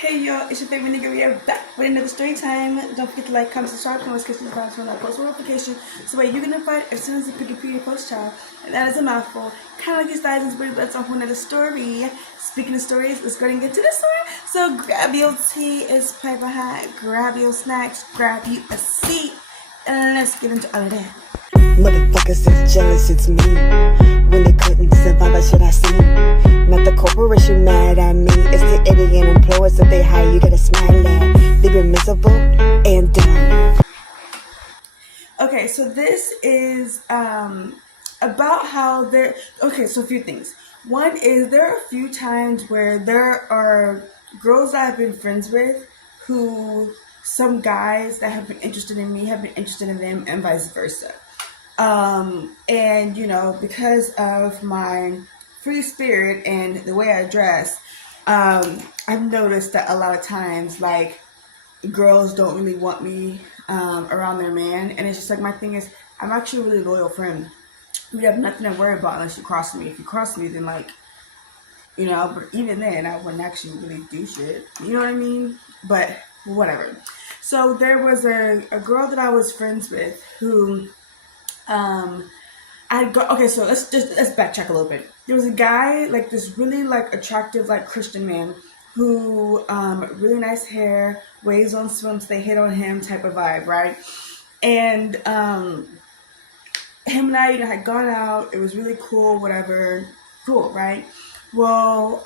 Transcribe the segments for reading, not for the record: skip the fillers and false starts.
Hey y'all, it's your favorite nigga. We are back with another story time. Don't forget to like, comment, subscribe, and catch subscribe when I post a notification. So wait, you're gonna find as soon as you pick a pretty post, child. And that is a mouthful. Kind of like these guys and pretty butts on another story. Speaking of stories, let's go and get to the story. So grab your tea, it's paper hot. Grab your snacks, grab you a seat, and let's get into all of that. Motherfuckers is jealous, it's me. When they couldn't survive, I should I see? Not the corporation mad at me. It's the idiot employers that they hire. You gotta smile at. They've been miserable and dumb. Okay, so this is about how there. Okay, so a few things. One is there are a few times where there are girls that I've been friends with who some guys that have been interested in me have been interested in them, and vice versa. And because of my free spirit and the way I dress, I've noticed that a lot of times, like, girls don't really want me around their man, and it's just like my thing is I'm actually a really loyal friend. We have nothing to worry about unless you cross me. If you cross me, then but even then I wouldn't actually really do shit. You know what I mean? But whatever. So there was a girl that I was friends with who okay, so let's backtrack a little bit. There was a guy, like this really like attractive like Christian man who really nice hair, waves on swims, they hit on him type of vibe, right? And him and I had gone out, it was really cool, whatever, cool, right? Well,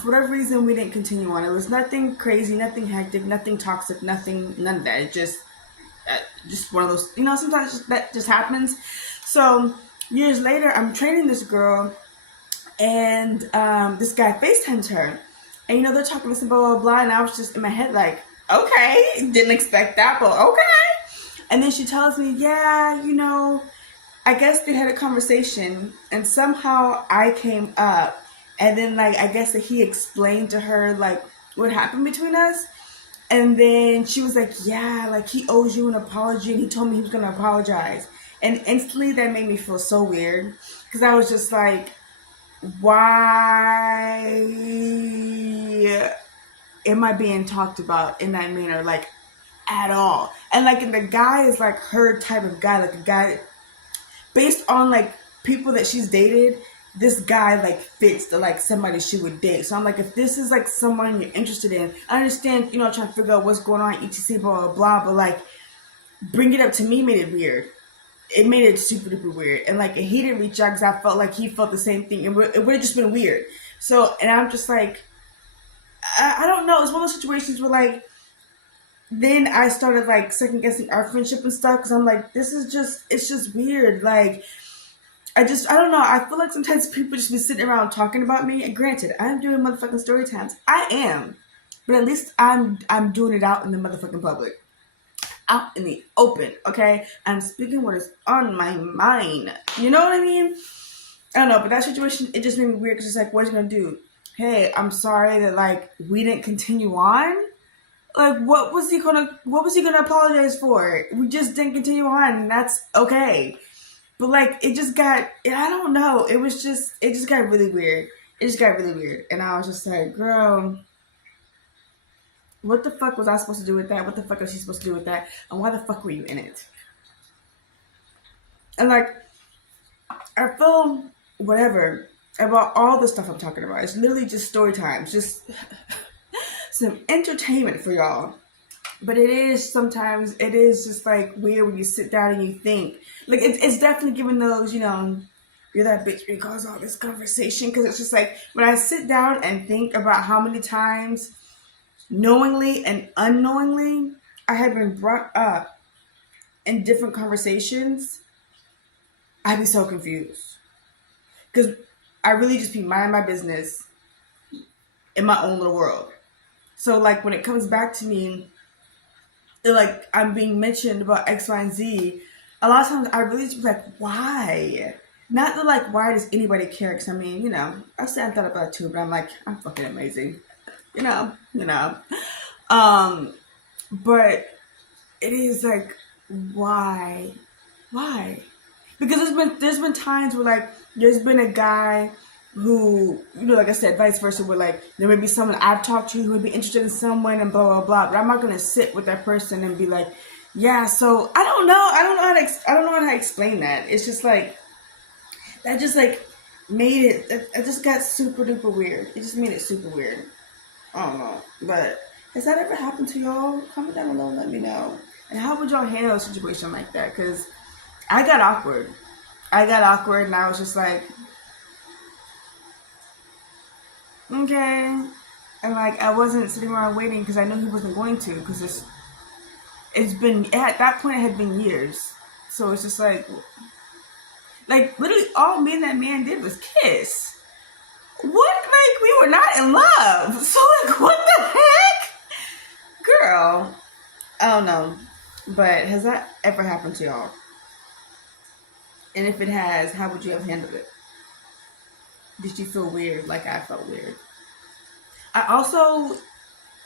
for whatever reason we didn't continue on. It was nothing crazy, nothing hectic, nothing toxic, none of that. It just one of those, sometimes that just happens. So years later, I'm training this girl, and this guy FaceTimes her, and they're talking this blah blah blah, and I was just in my head like, okay, didn't expect that, but okay. And then she tells me, yeah, I guess they had a conversation, and somehow I came up, and then like I guess that he explained to her like what happened between us. And then she was like, yeah, like he owes you an apology, and he told me he was going to apologize. And instantly that made me feel so weird, because I was just like, why am I being talked about in that manner, like, at all? And like, and the guy is like her type of guy, like a guy based on like people that she's dated. This guy like fits the like somebody she would date. So I'm like, if this is like someone you're interested in, I understand, trying to figure out what's going on, etc, blah blah blah, but like bring it up to me made it weird. It made it super duper weird. And like he didn't reach out because I felt like he felt the same thing. It would have just been weird. So, and I'm just like, I don't know. It's one of those situations where like, then I started like second guessing our friendship and stuff, because I'm like, it's just weird. Like, I don't know. I feel like sometimes people just be sitting around talking about me. And granted, I'm doing motherfucking story times. I am. But at least I'm doing it out in the motherfucking public. Out in the open, okay? I'm speaking what is on my mind. You know what I mean? I don't know, but that situation, it just made me weird, because it's like, what are you gonna do? Hey, I'm sorry that like we didn't continue on. Like, what was he gonna apologize for? We just didn't continue on, and that's okay. But like, I don't know. It just got really weird. It just got really weird. And I was just like, girl, what the fuck was I supposed to do with that? What the fuck was she supposed to do with that? And why the fuck were you in it? And like, I feel whatever about all the stuff I'm talking about. It's literally just story times. Just some entertainment for y'all. But sometimes it is just like weird when you sit down and you think. Like, it's definitely giving those, you're that bitch because all this conversation. Because it's just like, when I sit down and think about how many times, knowingly and unknowingly, I have been brought up in different conversations, I'd be so confused. Because I really just be minding my business in my own little world. So like, when it comes back to me, like I'm being mentioned about X, Y, and Z, a lot of times I really just be like, why? Not that like, why does anybody care? Because I mean, I said I thought about it too, but I'm like, I'm fucking amazing, you know. But it is like, why? Because there's been times where like there's been a guy who, you know, like I said, vice versa, where like there may be someone I've talked to who would be interested in someone and blah blah blah, but I'm not gonna sit with that person and be like, yeah, so I don't know how to explain that. It's just like that just like made it just got super duper weird. It just made it super weird. I don't know, but has that ever happened to y'all? Comment down below and let me know. And how would y'all handle a situation like that? Because I got awkward and I was just like, okay. And like I wasn't sitting around waiting because I knew he wasn't going to, because it's been, at that point it had been years. So it's just like literally all me and that man did was kiss. What? Like we were not in love. So like what the heck? Girl, I don't know. But has that ever happened to y'all? And if it has, how would you have handled it? Did you feel weird like I felt weird? I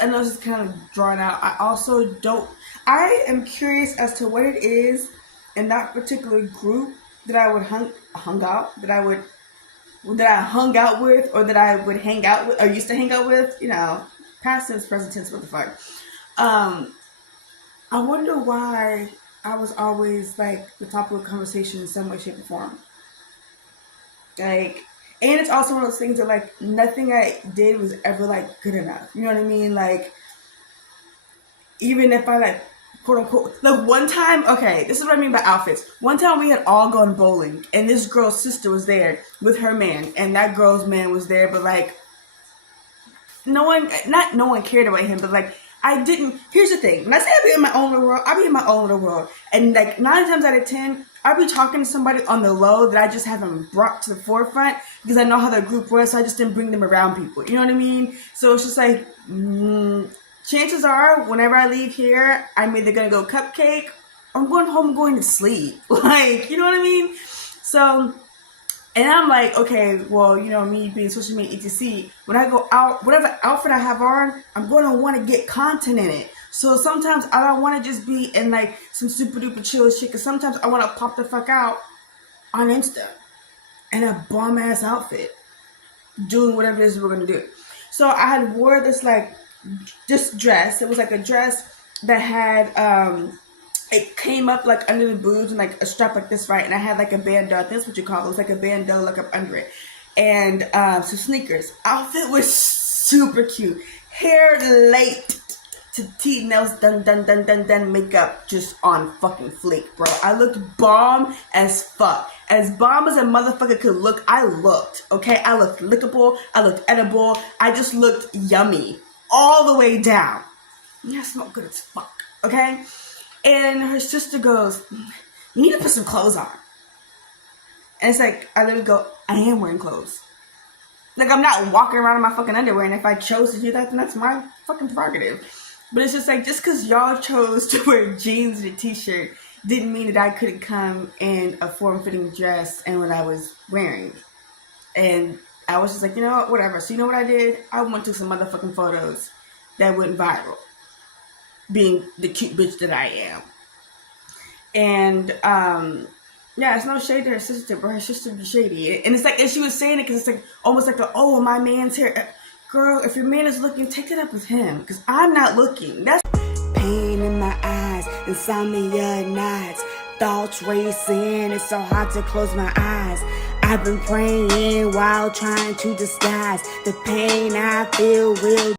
know this is kind of drawn out. I am curious as to what it is in that particular group that I would hung out with, or that I would hang out with, or used to hang out with, you know, past tense, present tense, what the fuck. I wonder why I was always like the topic of conversation in some way, shape, or form. Like, and it's also one of those things that like nothing I did was ever like good enough. You know what I mean? Like, even if I like quote unquote, like one time, okay, this is what I mean by outfits. One time we had all gone bowling and this girl's sister was there with her man, and that girl's man was there, but like no one cared about him, but like I didn't. Here's the thing. When I say I be in my own little world, I be in my own little world. And like 9 times out of 10, I'll be talking to somebody on the low that I just haven't brought to the forefront because I know how the group was, so I just didn't bring them around people. You know what I mean? So it's just like, chances are, whenever I leave here, I'm either going to go cupcake or I'm going home going to sleep. Like, you know what I mean? So, and I'm like, okay, well, you know, me being social media etc. When I go out, whatever outfit I have on, I'm going to want to get content in it. So sometimes I don't want to just be in like some super duper chill shit, because sometimes I want to pop the fuck out on Insta in a bomb ass outfit, doing whatever it is we're going to do. So I had wore this dress. It was like a dress that had, it came up like under the boobs and like a strap like this, right? And I had like a bandeau. I think that's what you call it. It was like a bandeau like up under it. And some sneakers. Outfit was super cute. Hair late to T, nails done, makeup just on fucking fleek, bro. I looked bomb as fuck. As bomb as a motherfucker could look, I looked, okay? I looked lickable. I looked edible. I just looked yummy all the way down. Yeah, I smelled good as fuck, okay? And her sister goes, you need to put some clothes on. And it's like, I literally go, I am wearing clothes. Like, I'm not walking around in my fucking underwear, and if I chose to do that, then that's my fucking prerogative. But it's just like, just because y'all chose to wear jeans and a t-shirt didn't mean that I couldn't come in a form-fitting dress and what I was wearing. And I was just like, you know what, whatever. So you know what I did? I went to some motherfucking photos that went viral, being the cute bitch that I am. And yeah, it's no shade to her sister, but her sister be shady. And it's like, and she was saying it because it's like almost like oh, my man's here. Girl, if your man is looking, take it up with him, because I'm not looking. That's pain in my eyes, insomnia nights, thoughts racing, it's so hard to close my eyes. I've been praying while trying to disguise the pain I feel will